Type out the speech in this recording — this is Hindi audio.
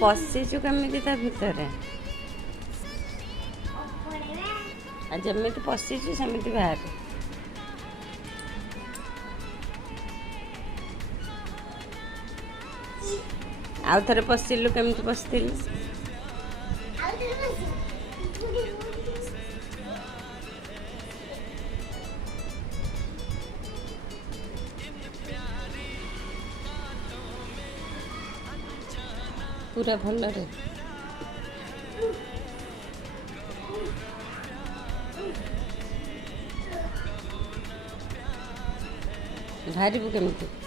पशिचु केमिति ता भितरे आ जमिति पशिचु सेमिति बाहर आउ थरे पशिलु केमिति पशिलु पूरा भल रे बाहर केमिति